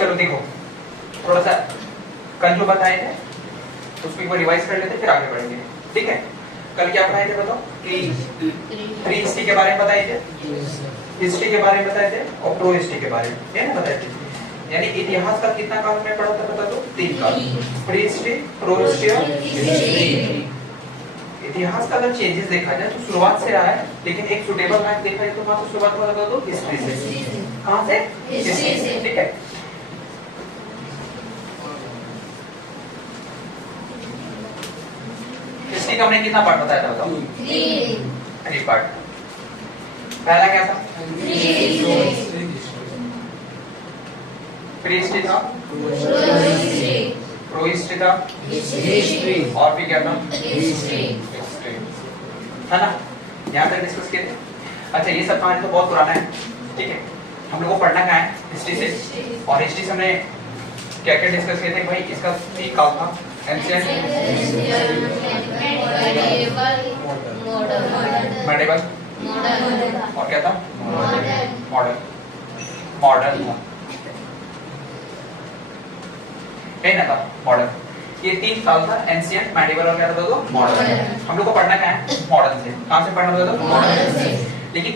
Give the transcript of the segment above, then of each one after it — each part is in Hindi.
चलो देखो, थोड़ा सा कल जो बताए थे उसको एक बार रिवाइज कर लेते, फिर आगे बढ़ेंगे। ठीक है, कल क्या पढ़ाए थे बताओ? कि प्री हिस्ट्री के बारे में बताए थे, हिस्ट्री के बारे में बताए थे और प्रो हिस्ट्री के बारे में, है ना, बताए थे। यानी इतिहास का कितना काल में पढ़ा था बता दो? 3 काल, प्री हिस्ट्री, प्रो हिस्ट्री और हिस्ट्री। इतिहास का अगर चेंजेस देखा जाए तो शुरुआत से रहा है, लेकिन एक सुटेबल मैच देखा जाए तो वहां से शुरुआत बता दो हिस्ट्री से। कहां से? हिस्ट्री से। ठीक है, हिस्ट्री का हमने कितना पार्ट बताया था बताओ? 3 पार्ट। पहला क्या था? प्री हिस्ट्री था, प्रो हिस्ट्री था, और भी क्या था? हिस्ट्री, है ना? यहाँ तक डिस्कस किए थे। अच्छा, ये सब कहानी तो बहुत पुराना है। ठीक है, हम लोग को पढ़ना क्या है? हिस्ट्री से। और हिस्ट्री से हमने क्या क्या डिस्कस किए थे भाई? इसका 3 काल था, एंशिएंट, मेडिवल, और क्या था? मॉडर्न। मॉडर्न था, है ना? था मॉडर्न। ये 3 साल था, एंशिएंट, मेडिवल और क्या था दो? मॉडर्न। हम लोग को पढ़ना क्या है? मॉडर्न से। कहां से पढ़ना बता दो? मॉडर्न से। लेकिन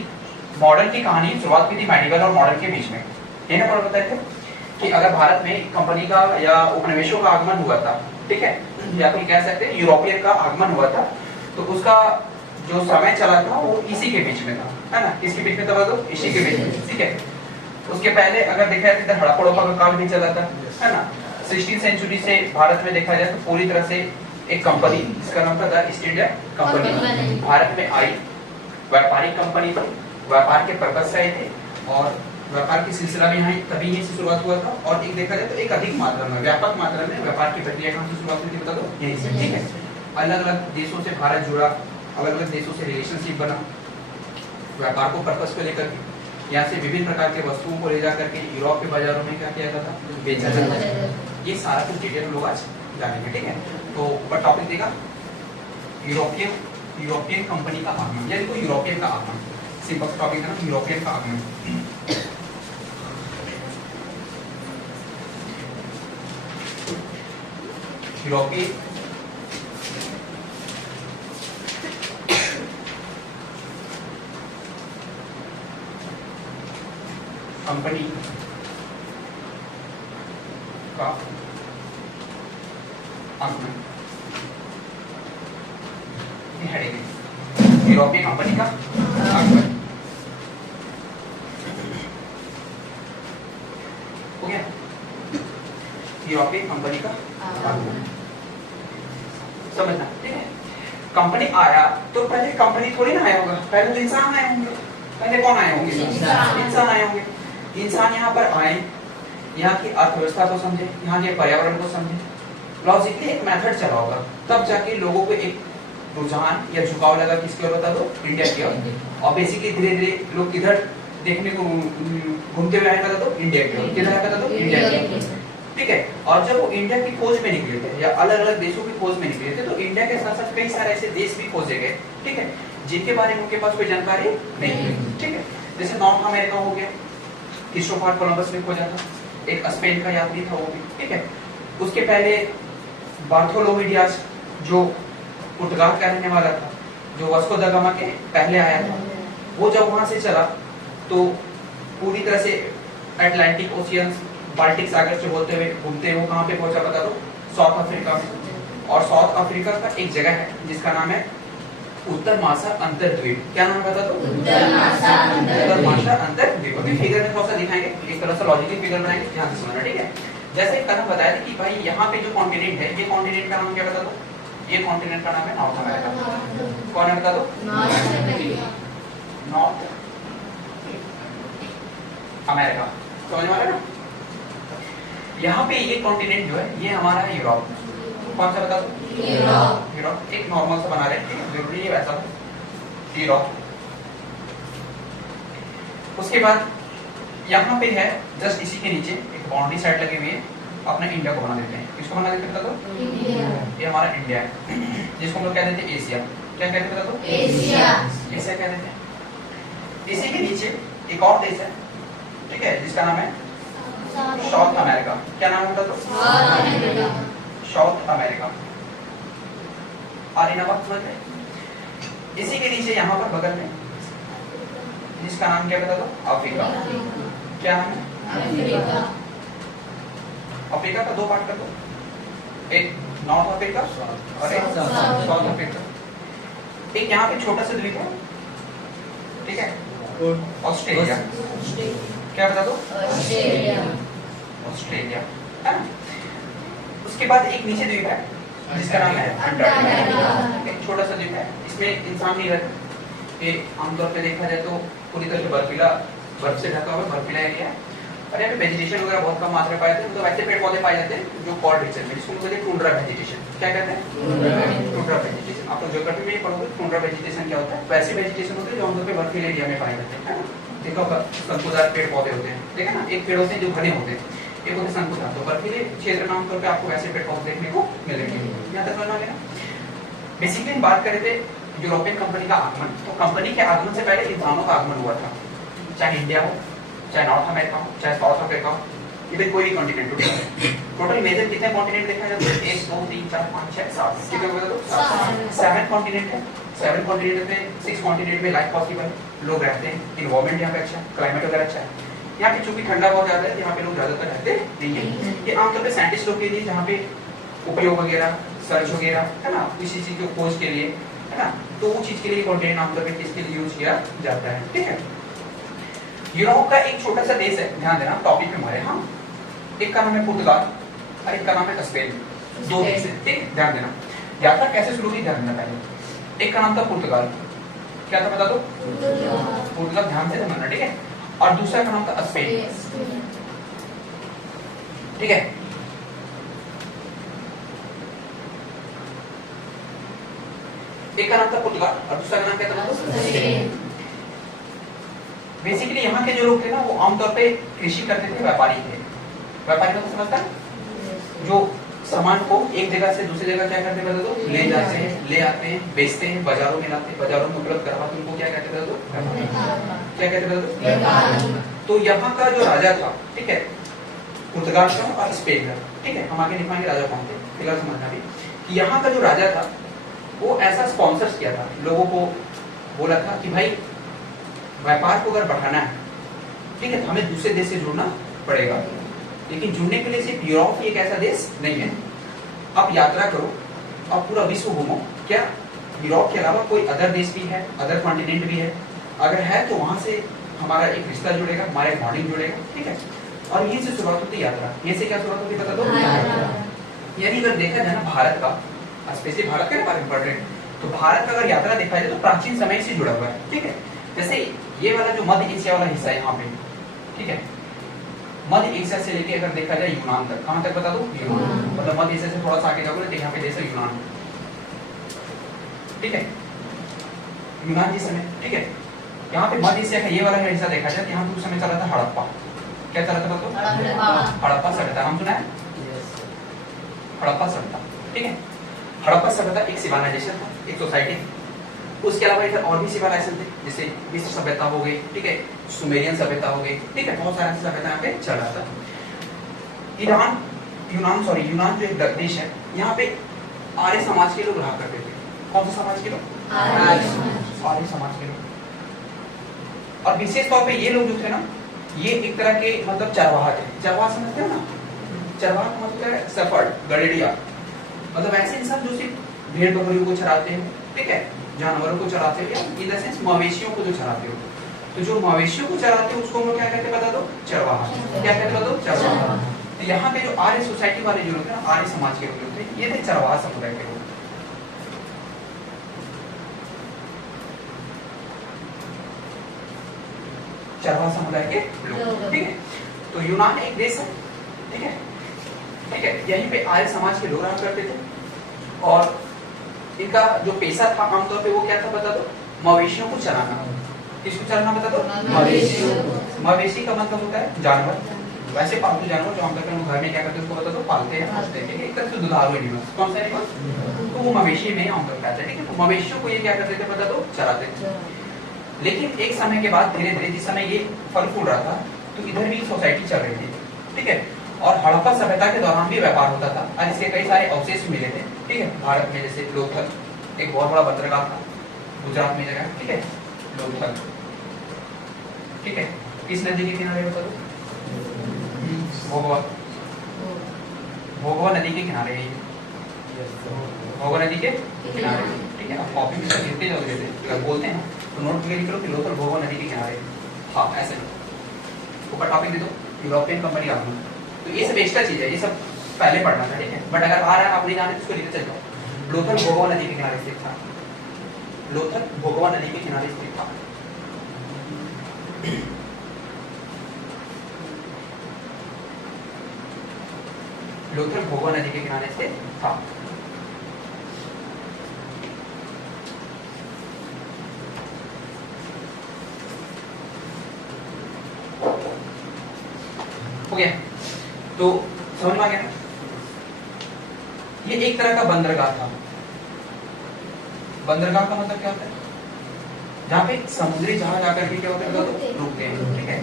मॉडर्न की कहानी शुरुआत की थी मेडिवल और मॉडर्न के बीच में, है ना? बताए थे कि अगर भारत में कंपनी का या उपनिवेशों का आगमन हुआ था, ठीक है, या फिर कह सकते हैं यूरोपियन का आगमन हुआ था, तो उसका जो समय चला था वो इसी के बीच में था, है ना? किसके बीच में था बता दो? इसी के बीच में। ठीक है, उसके पहले अगर देखा जाए तो हड़प्पा हड़प्पा का काल भी चला था, है ना? 16वीं सेंचुरी से भारत में देखा जाए तो पूरी तरह से एक कंपनी, इसका नाम था ईस्ट इंडिया कंपनी, भारत में आई। व्यापारिक कंपनी थी, व्यापार के पर्पज से आए थे और व्यापार की सिलसिला में यहाँ तभी यहीं से शुरुआत हुआ था। और एक देखा जाए तो एक अधिक मात्रा में, व्यापक मात्रा में व्यापार की प्रक्रिया कहाँ से शुरुआत हुई थी बता दो? यहीं से। ठीक है, अलग अलग देशों से भारत जुड़ा, अलग अलग देशों से रिलेशनशिप बना, व्यापार को पर्पज को लेकर के यहाँ से विभिन्न प्रकार के वस्तुओं को ले जा करके यूरोप के बाजारों में क्या किया जाता था? बेचा जाता था। ये सारा कुछ डिटेल लोग आज जानेंगे। ठीक है, तो ऊपर टॉपिक देगा यूरोपियन कंपनी का आगमन, या देखो यूरोपियन का आगमन, सिंपल टॉपिक है ना, यूरोपियन का आगमन। यूरोपीय कंपनी का आगमन, यूरोपीय कंपनी का आगमन हो गया। यूरोपीय कंपनी का आगमन समझना, ठीक है? कंपनी आया तो पहले कंपनी थोड़ी ना आया होगा, पहले तो इंसान आए होंगे। पहले कौन आए होंगे? इंसान आए होंगे। इंसान यहाँ पर आए, यहाँ की अर्थव्यवस्था को समझे, यहाँ के पर्यावरण को समझे, लॉजिकली एक मेथड चला होगा, तब जाके लोगों को एक रुझान या झुकाव लगा किसकी ओर बता दो? इंडिया की ओर। और बेसिकली धीरे धीरे लोग किधर देखने को घूमते हुए आए बता दो? इंडिया की ओर। किधर आए बता दो? इंडिया की ओर। ठीक है, और जब वो इंडिया की खोज में निकले थे या अलग अलग देशों की खोज में निकले थे, तो इंडिया के साथ साथ कई सारे ऐसे देश भी खोजे गए, ठीक है, जिनके बारे में उनके पास कोई जानकारी नहीं थी। ठीक है, जैसे नॉर्थ अमेरिका हो गया, क्रिस्टोफर कोलंबस ने खोजा था, एक स्पेन का यात्री था वो भी, ठीक है। उसके पहले बार्थोलोमी डियाज जो पुर्तगाल का रहने वाला था, जो वास्को दा गामा के पहले आया था, वो जब वहां से चला तो पूरी तरह से अटलांटिक ओशियन, बाल्टिक सागर से होते हुए घूमते हुए वो कहां पे पहुंचा बता दो? साउथ अफ्रीका में। और साउथ अफ्रीका का एक जगह है जिसका नाम है उत्तर मासा अंतरद्वीप। क्या नाम बता दो? उत्तर मासा अंतरद्वीप। अभी फिगर में थोड़ा सा दिखाएंगे, एक तरह से लॉजिकल फिगर बनाएंगे, ध्यान से समझना, ठीक है? जैसे कल बताया था कि भाई यहाँ पे जो कॉन्टिनेंट है, ये कॉन्टिनेंट का नाम क्या बता दो? ये कॉन्टिनेंट का नाम है नॉर्थ अमेरिका। कौन है बता दो? North America. समझ में आ रहा है ना? यहाँ पे ये कॉन्टिनेंट जो है ये हमारा है यूरोप। कौन सा बता दो? यूरोप। यूरोप एक नॉर्मल सा बना रहे हैं, ठीक है? जरूरी है वैसा यूरोप। उसके बाद यहाँ पे है जस्ट इसी के नीचे एक बाउंड्री साइड लगी हुई है, अपना इंडिया को बना देते हैं। किसको बना देते हैं बता दो? इंडिया। ये हमारा इंडिया है, जिसको हम लोग कह देते हैं एशिया। क्या कहते हैं बता दो? एशिया। एशिया कह देते हैं। इसी के नीचे एक और देश है, ठीक है, जिसका नाम है साउथ अमेरिका। क्या नाम है बता दो? South America. आरी नमक समझ में? इसी के नीचे यहाँ पर बगल में जिसका नाम क्या बता दो? अफ्रीका। क्या नाम है? अफ्रीका। अफ्रीका का दो पार्ट कर दो, एक नॉर्थ अफ्रीका और एक साउथ अफ्रीका। एक यहाँ पे छोटा सा द्वीप है, ठीक है, ऑस्ट्रेलिया। क्या बता दो? ऑस्ट्रेलिया। ऑस्ट्रेलिया है ना? उसके बाद एक नीचे द्वीप है जिसका नाम है अंटार्कटिका। एक छोटा सा द्वीप है, इसमें इंसान नहीं रहते। ये आमतौर पे देखा जाए तो पूरी तरह से बर्फीला, बर्फ से ढका हुआ बर्फीला एरिया है, और यहाँ पे वेजिटेशन वगैरह बहुत कम मात्रा में पाए जाते हैं। तो वैसे पेड़ पौधे पाए जाते हैं जो कॉल्ड रीजन में, जिसको हम कहते हैं टुंड्रा वेजिटेशन। क्या कहते हैं? Tundra vegetation. आप लोग ज्योग्राफी में पढ़ोगे टुंड्रा वेजिटेशन क्या होता है? वैसे वेजिटेशन होते हैं जो आमतौर पे बर्फीले एरिया में पाए जाते हैं। देखो शंकुधार पेड़ पौधे होते हैं, ठीक है ना? एक पेड़ होते हैं जो घने होते हैं, एक होते हैं शंकुधार। तो बर्फीले क्षेत्र में आमतौर पे आपको वैसे पेड़ पौधे देखने को मिलेंगे। यहाँ तक समझ में? बेसिकली बात कर रहे थे यूरोपियन कंपनी का आगमन। तो कंपनी के आगमन से पहले इंसानों का आगमन हुआ था, चाहे इंडिया हो, चाहे नॉर्थ अमेरिका हो, चाहे साउथ अफ्रीका हो, इधर कोई भी कॉन्टिनेंट हो। टोटल मेजर कितने कॉन्टिनेंट देखा जाता है? 1 2 3 4 5 6 7। कितने बता दो? 7 कॉन्टिनेंट है। 7 कॉन्टिनेंट में 6 कॉन्टिनेंट में लाइफ पॉसिबल है, लोग रहते हैं, इन्वायरमेंट यहाँ पे अच्छा है, क्लाइमेट वगैरह अच्छा है। यहाँ पे चूंकि ठंडा बहुत ज्यादा है, यहाँ पे लोग ज्यादातर रहते नहीं है। ये आमतौर पे साइंटिस्ट लोग के लिए जहाँ पे उपयोग वगैरह, सर्च वगैरह है ना, किसी चीज की खोज के लिए है ना, तो वो चीज के लिए कॉन्टिनेंट आमतौर पे किसके लिए यूज किया जाता है, ठीक है? यूरोप का एक छोटा सा देश है, ध्यान देना टॉपिक में हमारे। हाँ, एक का नाम है पुर्तगाल और एक का नाम है स्पेन। दो देश है, ठीक, ध्यान देना। यात्रा कैसे शुरू हुई ध्यान देना पहले। एक का नाम था पुर्तगाल। क्या था बता दो? पुर्तगाल। ध्यान से समझना, ठीक है? और दूसरा का नाम था स्पेन, ठीक है? एक का नाम था पुर्तगाल और दूसरा का नाम क्या था? स्पेन। बेसिकली यहाँ के जो लोग थे ना, वो आमतौर पे कृषि करते थे, व्यापारी थे। व्यापारी मतलब समझता है? जो सामान को एक जगह से दूसरी जगह क्या करते बता दो? ले जाते हैं, ले आते हैं, बेचते हैं, बाजारों में लाते हैं, बाजारों में उपलब्ध करवाते हैं, उनको क्या कहते बता दो? क्या कहते बता दो? तो यहाँ का जो राजा था, ठीक है, पुर्तगाल का और स्पेन का, ठीक है, हम आगे दिखाएंगे राजा कौन थे, फिलहाल समझना भी कि यहाँ का जो राजा था वो ऐसा स्पॉन्सर्स किया था, लोगों को बोला था कि भाई व्यापार को अगर बढ़ाना है, ठीक है, तो हमें दूसरे देश से जुड़ना पड़ेगा। लेकिन जुड़ने के लिए सिर्फ यूरोप ही एक ऐसा देश नहीं है। आप यात्रा करो, आप पूरा विश्व घूमो, क्या यूरोप के अलावा कोई अदर देश भी है, अदर कॉन्टिनेंट भी है? अगर है तो वहां से हमारा एक रिश्ता जुड़ेगा, हमारा एक बॉन्डिंग जुड़ेगा, ठीक है? और ये से शुरुआत होती है यात्रा। ये से क्या शुरुआत होती है बता दो? यानी अगर देखा जाए ना भारत का, स्पेशली भारत के बारे में पढ़ रहे हैं, तो भारत का अगर यात्रा देखा जाए तो प्राचीन समय से जुड़ा हुआ है, ठीक है? जैसे ये वाला जो मध्य एशिया वाला हिस्सा है यहाँ पे, ठीक है, मध्य एशिया से लेके अगर देखा जाए यूनान तक, कहां तक बता दो? यूनान। मतलब मध्य एशिया से थोड़ा सा आगे जाओगे तो यहाँ पे देश है यूनान, ठीक है, यूनान जिस समय, ठीक है, यहाँ पे मध्य एशिया का ये वाला हिस्सा देखा जाए, यहाँ पे उस समय चला था हड़प्पा। क्या चला था बताओ? हड़प्पा सभ्यता। नाम सुना है? हड़प्पा सभ्यता, ठीक है? हड़प्पा सभ्यता एक सिविलाइजेशन था, एक सोसाइटी। उसके अलावा इधर और भी सिविलाइजेशन थे, जैसे मिस्र सभ्यता हो गई, ठीक है, सुमेरियन सभ्यता हो गई, ठीक है, बहुत सारे सभ्यता यहाँ पे चल रहा था। ईरान यूनान जो एक देश है, यहाँ पे आर्य समाज के लोग रहा करते थे। कौन सा समाज के लोग? आर्य समाज के लोग। और विशेष तौर पे ये लोग जो थे ना, ये एक तरह के मतलब चरवाहा थे। चरवाहा समझते हो ना? चरवाहा का मतलब है शेफर्ड, गड़ेड़िया, मतलब ऐसे इंसान जो सिर्फ भेड़ बकरियों को चराते हैं, ठीक है, जानवरों को चराते हो, या इन द सेंस मवेशियों को जो चराते हो। तो जो मवेशियों को चराते हो उसको हम लोग क्या कहते हैं बता दो? चरवाहा। क्या कहते हैं बता दो? चरवाहा। तो यहाँ पे जो आर्य सोसाइटी वाले जो लोग थे ना, आर्य समाज के लोग थे, ये थे चरवाहा समुदाय के लोग। चरवाहा समुदाय के लोग, ठीक है। तो यूनान एक देश है, ठीक है, ठीक है। यहीं पे आर्य समाज के लोग रहा करते थे, और इनका जो पेशा था आमतौर पे वो क्या था बता दो? मवेशियों को चराना। किसको चराना बता दो? मवेशियों को। मवेशी का मतलब होता है जानवर, वैसे पालतू जानवर जो हम लोग घर में क्या करते हैं उसको बता दो? पालते हैं, पालते हैं, ठीक है। एक तरह से दुधारू एनिमल्स। कौन सा एनिमल? तो वो मवेशी में हम लोग कहते हैं, ठीक है। तो मवेशियों को ये क्या करते थे बता दो? चराते थे। लेकिन एक समय के बाद धीरे धीरे, जिस समय ये फल फूल रहा था, तो इधर भी सोसाइटी चल रही थी, ठीक है। और हड़प्पा सभ्यता के दौरान भी व्यापार होता था, और इसके कई सारे अवशेष मिले थे, ठीक है। भारत में जैसे लोथल एक बहुत बड़ा बंदरगाह था, गुजरात में जगह, ठीक है, लोथल, ठीक है। किस नदी के किनारे बता दो? भोगवा, भोगवा नदी के किनारे है, भोगवा नदी के किनारे, ठीक है। आप कॉपी में से लिखते जाओगे, जैसे बोलते हैं तो नोट करके लिख लो कि लोथल भोगवा नदी के किनारे। हाँ, ऐसे ऊपर टॉपिक दे दो, यूरोपियन कंपनी आगमन। तो ये सब एक्स्ट्रा चीज है, ये सब पहले पढ़ना था, ठीक है। बट अगर आ रहा है आप नहीं जाने तो उसको लिखते चल जाओ। लोथल भोगवा नदी के किनारे स्थित था, लोथल भोगवा नदी के किनारे स्थित था। लोथल भोगवा नदी के किनारे स्थित था। हो गया? तो समझ में आ गया ना? ये एक तरह का बंदरगाह था। बंदरगाह का मतलब क्या होता है? जहाँ पे समुद्री जहाज आकर के क्या होता है? रुकते हैं, ठीक है।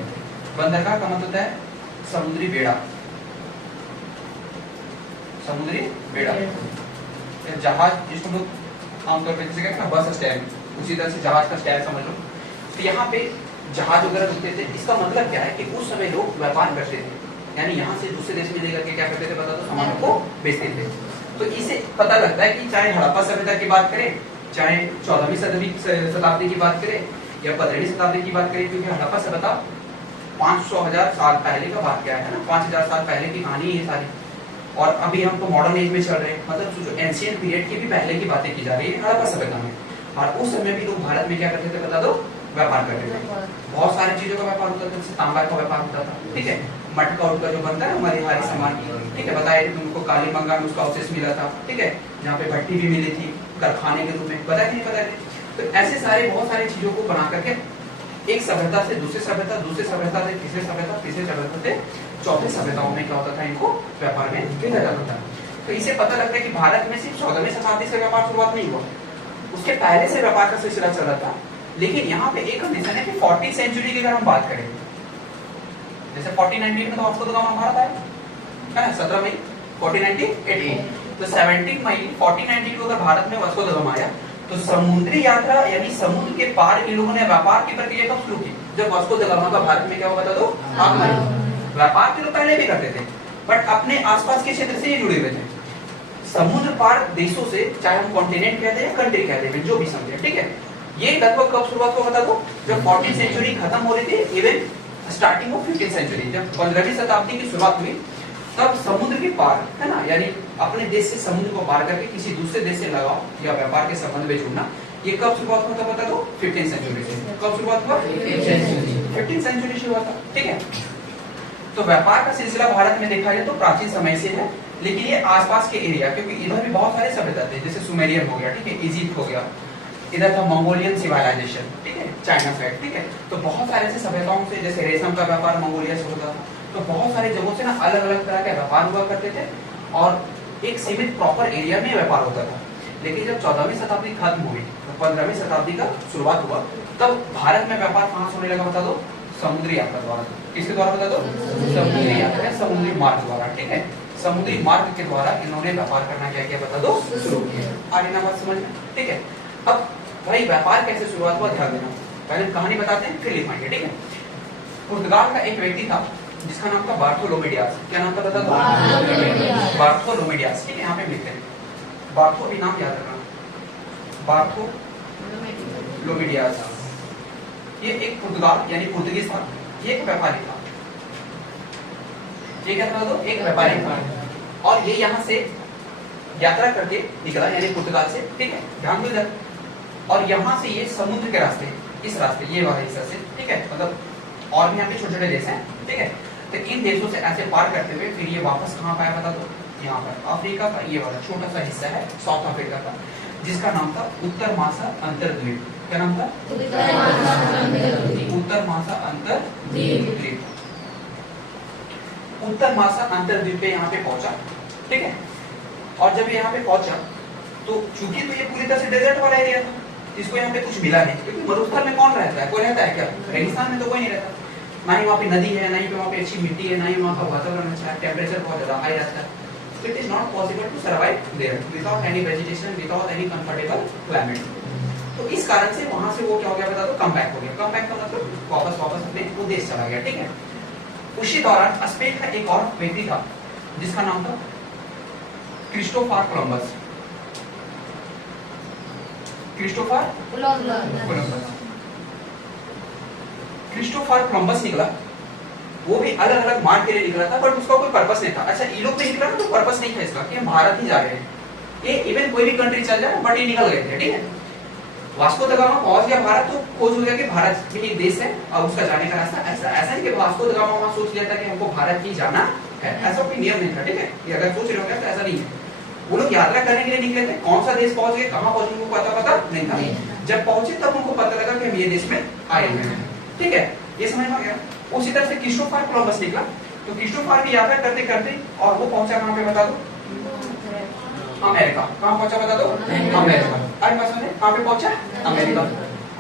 बंदरगाह का मतलब होता है समुद्री बेड़ा, समुद्री बेड़ा। जहाज जिसको लोग आमतौर पर जैसे कहते हैं बस स्टैंड, उसी तरह से जहाज का स्टैंड समझ लो। तो यहाँ पे जहाज वगैरह रुकते थे। इसका मतलब क्या है कि उस समय लोग व्यापार करते थे, यानी यहाँ से दूसरे देश में लेकर के क्या करते थे बता दो? सामानों को बेचते थे। तो इसे पता लगता है कि चाहे हड़प्पा सभ्यता की बात करें, चाहे 14वीं शताब्दी की बात करें या 15वीं शताब्दी की बात करें, क्योंकि हड़प्पा सभ्यता 500,000 साल पहले का बात क्या है ना, 5000 साल पहले की कहानी है सारी। और अभी हम तो मॉडर्न एज में चल रहे हैं, मतलब जो एंशिएंट पीरियड की भी पहले की बातें की जा रही है हड़प्पा सभ्यता में। और उस समय भी लोग भारत में क्या करते थे बता दो? व्यापार करते थे। बहुत सारी चीजों का व्यापार होता था, जैसे तांबा का व्यापार होता था, ठीक है। मटका उटका जो बनता है हमारे हमारे सामान, ठीक है, बताया तुमको कालीबंगा में उसका अवशेष मिला था, ठीक है, जहाँ पे भट्टी भी मिली थी कारखाने के रूप में, पता नहीं पता नहीं। तो ऐसे सारे बहुत सारी चीजों को बना करके एक सभ्यता से दूसरे सभ्यता, दूसरे सभ्यता से तीसरे सभ्यता, तीसरे सभ्यता से चौथे सभ्यताओं में क्या होता था? इनको व्यापार में भेजा जाता था। तो इसे पता लगता है कि भारत में सिर्फ 14वीं शताब्दी से व्यापार शुरुआत नहीं हुआ, उसके पहले से व्यापार का सिलसिला चल रहा था। लेकिन यहाँ पे एक कंडीशन है कि 14th सेंचुरी की अगर हम बात करें, जैसे 1490 में तो वास्को द गामा भारत आया है ना, 17 मई 1498, तो 17 मई 1490 को अगर भारत में वास्को द गामा आया, तो समुद्री यात्रा यानी समुद्र के पार इन लोगों ने व्यापार की प्रक्रिया कब शुरू की? जब वास्को द गामा का भारत में क्या हुआ बता दो? आगमन। व्यापार के लोग पहले भी करते थे, बट अपने आसपास के क्षेत्र से ही जुड़े हुए थे। समुद्र पार देशों से, चाहे हम कॉन्टिनेंट कहते हैं या कंट्री कहते हैं, जो भी समझे, ठीक है। ये लगभग कब शुरुआत हुआ बता दो? जब 14th सेंचुरी खत्म हो रही थी, even starting of 15th century, जब 15वीं शताब्दी की शुरुआत हुई, तब समुद्र के पार, है ना, यानी अपने देश से समुद्र को पार करके किसी दूसरे देश से लगाव या व्यापार के संबंध में जुड़ना, ये कब शुरुआत हुआ था बता दो? 15th सेंचुरी से। कब शुरुआत हुआ? 15th सेंचुरी से हुआ था, ठीक है। तो व्यापार का सिलसिला भारत में देखा जाए तो प्राचीन समय से है, लेकिन ये आसपास के एरिया, क्योंकि इधर भी बहुत सारे सभ्यता थे, जैसे सुमेरियन हो गया, ठीक है, इजिप्ट हो गया, इधर था मंगोलियन सिविलाइजेशन, ठीक है, चाइना साइड, ठीक है। तो बहुत सारे ऐसे सभ्यताओं से, जैसे रेशम का व्यापार मंगोलिया से होता था, तो बहुत सारे जगहों से ना अलग अलग तरह के व्यापार हुआ करते थे, और एक सीमित प्रॉपर एरिया में व्यापार होता था। लेकिन जब 14वीं शताब्दी खत्म हुई, तो 15वीं शताब्दी का शुरुआत हुआ, तब भारत में व्यापार कहाँ से होने लगा बता दो? समुद्री यात्रा द्वारा। किसके द्वारा बता दो? समुद्री यात्रा, समुद्री मार्ग द्वारा, ठीक है। समुद्री मार्ग के द्वारा इन्होंने व्यापार करना क्या किया बता दो शुरू किया। आगे ना बात समझ में, ठीक है। अब भाई व्यापार कैसे शुरुआत हुआ ध्यान देना, पहले हम कहानी बताते हैं फिर लिखाएंगे, ठीक है। पुर्तगाल का एक व्यक्ति था जिसका नाम था बार्थोलोमेडियास। क्या नाम था बता दो? बार्थोलोमेडियास, ठीक है। यहाँ पे लिखते हैं बार्थो, भी नाम याद रखना, बार्थोलोमेडियास। ये एक पुर्तगाल यानी पुर्तगीज था, ये एक व्यापारी था। ये क्या था दो? एक व्यापारी था और ये यहाँ से यात्रा करके निकला यानी पुर्तगाल से, ठीक है। ध्यान दो इधर। और यहाँ से ये समुद्र के रास्ते, इस रास्ते ये वाला हिस्सा से, ठीक है, मतलब और भी यहाँ पे छोटे छोटे देश हैं, ठीक है। तो इन देशों से ऐसे पार करते हुए फिर ये वापस कहाँ पाया बता दो? यहाँ पर अफ्रीका का ये वाला छोटा सा हिस्सा है साउथ अफ्रीका का, जिसका नाम था उत्तर मासा अंतरद्वीप। क्या नाम था? उत्तर मासा अंतरद्वीप। उत्तर मासा अंतरद्वीप पे यहाँ पे पहुंचा, ठीक है। और जब यहाँ पे पहुंचा तो चूंकि तो ये पूरी तरह से डेजर्ट वाला एरिया था, इसको यहाँ पे कुछ मिला नहीं, क्योंकि मरुस्थल में कौन रहता है? कोई रहता है क्या? रेगिस्तान में तो कोई नहीं रहता, ना ही वहाँ पे नदी है, ना ही वहाँ पे अच्छी मिट्टी है, ना ही वहाँ का वातावरण अच्छा है, टेम्परेचर बहुत ज्यादा हाई रहता है। So it is not possible to survive there without any vegetation, without any comfortable climate. तो इस कारण से वहां से वो क्या हो गया बता दो? कम बैक हो गया। कम बैक का मतलब वापस अपने वो देश चला गया, ठीक है। उसी दौरान स्पेन का एक और व्यक्ति था जिसका नाम था क्रिस्टोफर कोलंबस। क्रिस्टोफर कोलंबस निकला, वो भी अलग अलग मार्ग के लिए निकला था, बट उसका कोई पर्पस नहीं था। अच्छा ये लोग पे निकला ना तो पर्पस नहीं था इसका कि हम भारत ही जा रहे हैं, ये इवन कोई भी कंट्री चल जाए, बट ये निकल गए थे, ठीक है। वास्को द गामा पहुंच गया भारत तो खोज हो गया कि भारत भी एक देश है और उसका जाने का रास्ता ऐसा नहीं कि वास्को द गामा वहां सोच लिया था कि हमको भारत ही जाना है, ऐसा कोई नियम नहीं था, ठीक है। ये अगर सोच रहे हो तो ऐसा नहीं है। वो लोग यात्रा करने के लिए निकले थे, कौन सा देश पहुंच गए, कहां पहुंचे उनको पता नहीं था। जब पहुंचे तब उनको पता लगा कि हम ये देश में आए हुए हैं, ठीक है। ये समझ में आ गया। उसी तरह से क्रिस्टोफर कोलंबस निकला, तो क्रिस्टोफर की यात्रा करते करते और वो पहुंचा कहां पे बता दो? अमेरिका। कहां पहुंचा बता दो? अमेरिका। आज बात सुनिए, कहां पे पहुंचा? अमेरिका।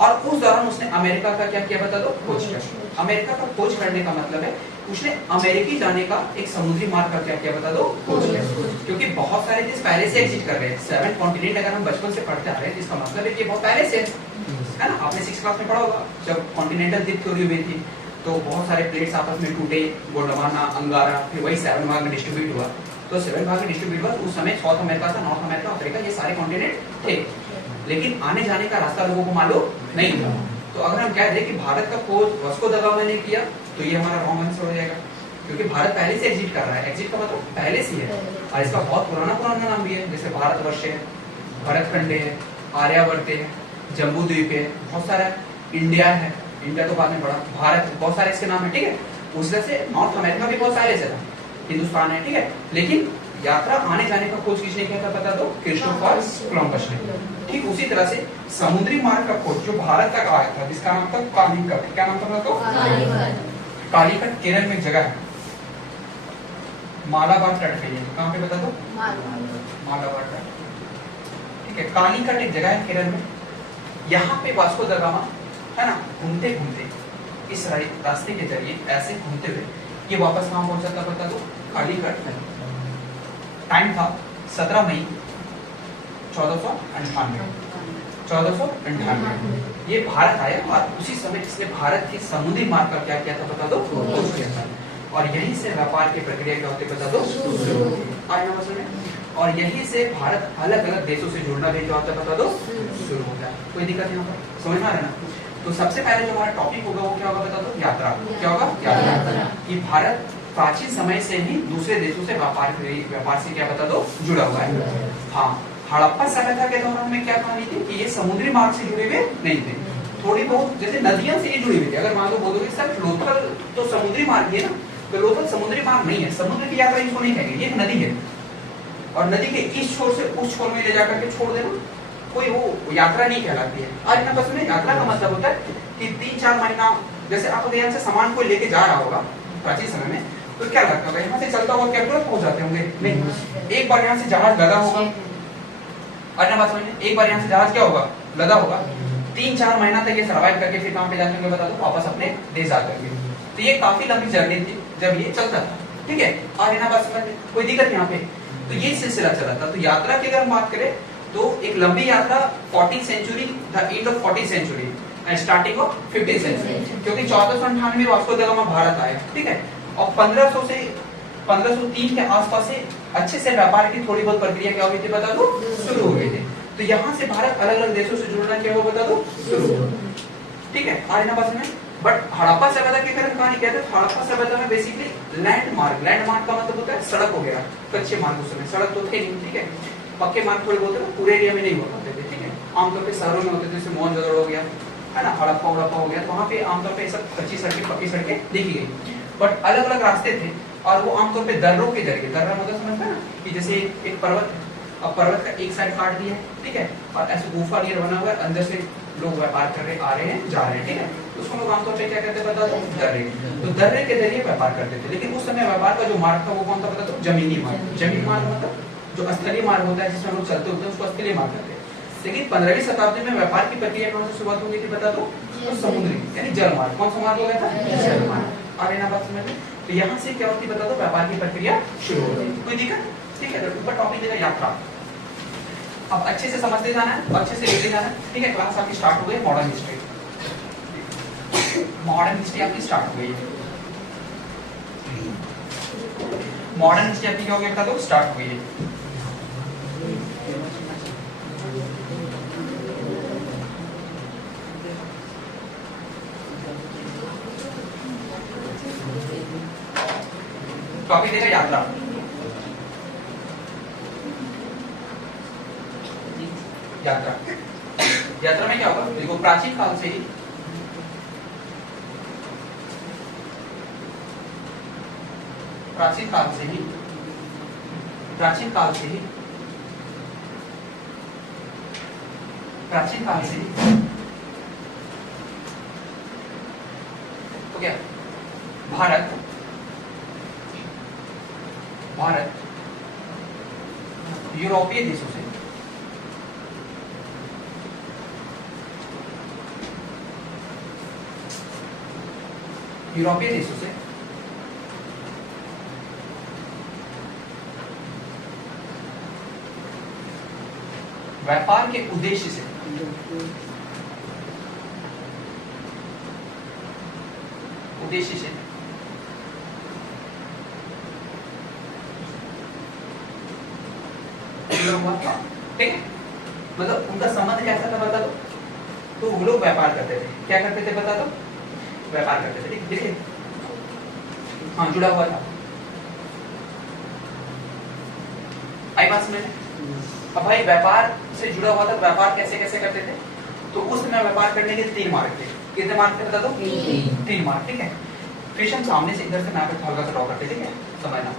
और उस दौरान उसने अमेरिका का क्या किया बता दो? खोज किया। अमेरिका का खोज करने का मतलब है उसने अमेरिकी जाने का एक समुद्री मार्ग का क्या किया बता दो? खोज किया। क्योंकि बहुत सारे देश पहले से एग्जिट कर रहे हैं, 7 कॉन्टिनेंट अगर हम बचपन से पढ़ते आ रहे हैं तो इसका मतलब है कि बहुत पहले से है ना। आपने 6th क्लास में पढ़ा होगा जब कॉन्टिनेंटल द्वीप थ्योरी हुई थी, तो बहुत सारे प्लेट्स आपस में टूटे, गोंडवाना, अंगारा, फिर वही 7 भाग में डिस्ट्रीब्यूट हुआ। तो 7 भाग में डिस्ट्रीब्यूट हुआ, उस समय साउथ अमेरिका था, नॉर्थ अमेरिका, अफ्रीका, ये सारे कॉन्टिनेंट थे, लेकिन आने जाने का रास्ता लोगों को मालूम नहीं था। तो अगर हम कह दें कि भारत का खोज वास्को द गामा ने किया तो ये हमारा रॉन्ग आंसर हो जाएगा, क्योंकि भारत पहले से एग्जिट कर रहा है। एग्जिट का मतलब पहले से है, और इसका बहुत पुराना नाम भी है, जैसे भारतवर्ष है, भरतखंड है, आर्यावर्त है, जम्बू द्वीप है, बहुत सारा इंडिया है, इंडिया तो बाद में पड़ा, भारत, बहुत सारे इसके नाम है, ठीक है। उस तरह से नॉर्थ अमेरिका भी बहुत सारे से था, हिंदुस्तान है, ठीक है। लेकिन यात्रा आने जाने का खोज किसने किया था बता दो? क्रिस्टोफर कोलंबस ने। ठीक उसी तरह से समुद्री मार्ग का खोज जो भारत तक आया था, जिसका नाम था कालीकट। क्या नाम था बता दो? कालीकट केरल में एक जगह है, मालाबार तट पे। कहाँ पे बता दो? मालाबार तट, ठीक है। कालीकट एक जगह है केरल में, यहाँ पे वास्को द गामा है ना, घूमते घूमते इस रास्ते के जरिए ऐसे घूमते हुए ये वापस कहाँ पहुंचा था बता दो? कालीकट। टाइम था 17 मई 1498। ये भारत आया और उसी समय इसने भारत के समुद्री मार्ग का क्या किया था बता दो? खोज किया था। और यहीं से व्यापार की प्रक्रिया क्या होती है बता दो? शुरू होती है। और यहीं से भारत अलग अलग देशों से जुड़ना भी क्या होता है बता दो? शुरू होता है। कोई दिक्कत यहाँ पर समझ में आ रहा है ना? तो सबसे पहले जो हमारा टॉपिक होगा वो क्या होगा बता दो? यात्रा। क्या होगा? यात्रा। कि भारत प्राचीन समय से ही दूसरे देशों से व्यापार से क्या बता दो? जुड़ा हुआ है। हाँ, हड़प्पा सभ्यता के दौरान में क्या कहानी थी कि ये समुद्री मार्ग से जुड़े हुए नहीं थे, थोड़ी बहुत जैसे नदियां से ये जुड़ी हुई थी। अगर मान लो बोलोगे सर लोथल तो समुद्री मार्ग है ना, तो लोथल समुद्री मार्ग नहीं है, समुद्र की यात्रा इसको नहीं कहेंगे, ये एक नदी है। और नदी के इस छोर से उस छोर में ले जाकर के छोड़ देना, कोई वो यात्रा नहीं कहलाती है। आज ना बस में यात्रा का मतलब होता है कि 3-4 महीना, जैसे आप यहाँ से सामान कोई लेके जा रहा होगा प्राचीन समय में, तो क्या लगता होगा यहाँ से चलता हुआ क्या तुरंत पहुंच जाते होंगे? नहीं, एक बार यहाँ से जहाज लदा होगा, अन्य बात समझिए, एक बार यहाँ से जहाज क्या होगा? लदा होगा, 3-4 महीना तक ये सर्वाइव करके फिर कहाँ पे जाते होंगे बता दो? वापस अपने देश आ जाएंगे। तो ये काफी लंबी जर्नी थी जब ये चलता था, ठीक है, आ रही ना बात समझ में, कोई दिक्कत यहाँ पे। तो ये सिलसिला चला था। तो यात्रा की अगर हम बात करें तो एक लंबी यात्रा 14th century, the end of 14th century and starting of 15th century, क्योंकि 1498 में वास्को द गामा भारत आया, ठीक है, और 1500 से 1503 के आसपास से अच्छे से व्यापार की थोड़ी बहुत प्रक्रिया क्या हुई थी बता दो, शुरू हो गई थी। तो यहाँ से भारत अलग अलग देशों से जुड़ना क्या हुआ बता दो, शुरू हुआ, ठीक है, आ रही ना बात में। बट हड़प्पा सभ्यता की अगर कहानी कहते हैं, हड़प्पा सभ्यता में बेसिकली लैंडमार्क, लैंडमार्क का मतलब होता है सड़क वगैरह, कच्चे मार्ग, उस समय सड़क तो थे नहीं, ठीक है, पक्के मार्ग थोड़े बहुत पूरे एरिया में नहीं हो पाते थे, ठीक है, आमतौर पे शहरों में होते थे, जैसे मोहनजोदड़ो हो गया, है ना, हड़प्पा हो गया, तो वहाँ पे आमतौर पे सब कच्ची सड़कें, पक्की सड़कें देखी गई। बट अलग अलग रास्ते थे और वो आमतौर पे दर्रों के जरिए, दर्रा मतलब समझते हैं ना, कि जैसे एक पर्वत, अब पर्वत का एक साइड काट दिया है, ठीक है, और ऐसे गुफा नियर बना हुआ है, अंदर से लोग व्यापार कर रहे, आ रहे हैं, जा रहे हैं, ठीक है, उसको लोग आमतौर पे क्या कहते हैं बता दो, दर्रे। तो दर्रे के जरिए व्यापार करते थे। लेकिन उस समय व्यापार का जो मार्ग था वो कौन था बता दो, जमीनी मार्ग। जमीनी मार्ग मतलब जो स्थलीय मार्ग होता है जिसमें लोग चलते होते हैं उसको स्थलीय मार्ग कहते हैं। लेकिन 15वीं शताब्दी में व्यापार की प्रक्रिया कौन से शुरुआत हो गई थी बता दो, तो समुद्री यानी जल मार्ग। कौन सा मार्ग हो गया था, जल मार्ग। और ना बात समझ में, तो यहाँ से क्या होती बता दो, व्यापार की प्रक्रिया शुरू होती है। कोई दिक्कत, ठीक है। ऊपर टॉपिक देगा यात्रा, अब अच्छे से समझते जाना है, अच्छे से लिखते जाना है, ठीक है। क्लास आपकी स्टार्ट हो गई, मॉडर्न हिस्ट्री, मॉडर्न हिस्ट्री आपकी स्टार्ट हो गई है। मॉडर्न हिस्ट्री आपकी क्या हो गया बता दो, स्टार्ट हो गई है। टॉपिक देगा यात्रा। यात्रा, यात्रा में क्या होगा देखो, प्राचीन काल से ही प्राचीन काल से ही तो क्या भारत यूरोपीय देशों से व्यापार के उद्देश्य से हुआ था, ठीक है। मतलब उनका संबंध कैसा था बता दो, तो वो लोग व्यापार करते थे, क्या करते थे बता दो, व्यापार करते थे, ठीक देखिए, हाँ जुड़ा हुआ था। आई बात समझ में? अब भाई व्यापार से जुड़ा हुआ था, व्यापार कैसे कैसे करते थे, तो उस समय व्यापार करने के 3 मार्ग थे। कितने मार्ग थे बता दो, 3 मार्ग, ठीक है। फिर हम सामने से इधर से मैप हल्का सा ड्रॉ करते, ठीक है, समझना।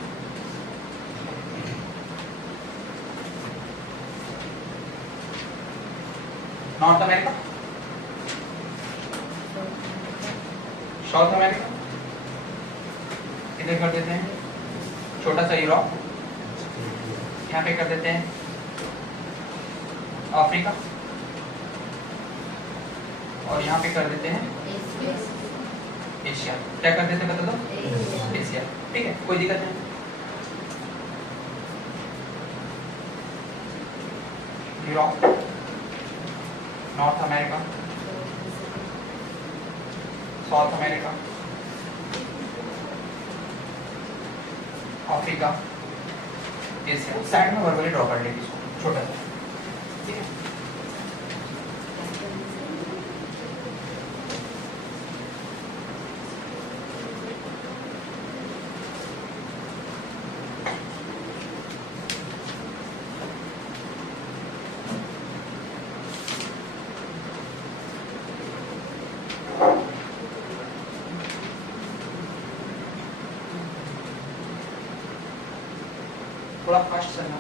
नॉर्थ अमेरिका, साउथ अमेरिका, इधर कर देते हैं छोटा सा यूरोप, यहाँ पे कर देते हैं अफ्रीका, और यहाँ पे कर देते हैं एशिया। क्या कर देते हैं बता दो, एशिया, ठीक है, कोई दिक्कत नहीं। Europe, north America, south America, Africa, Asia. Side में वर्बली ड्रॉ कर लेंगे इसको छोटा सा, ठीक है। थोड़ा फास्ट चलना।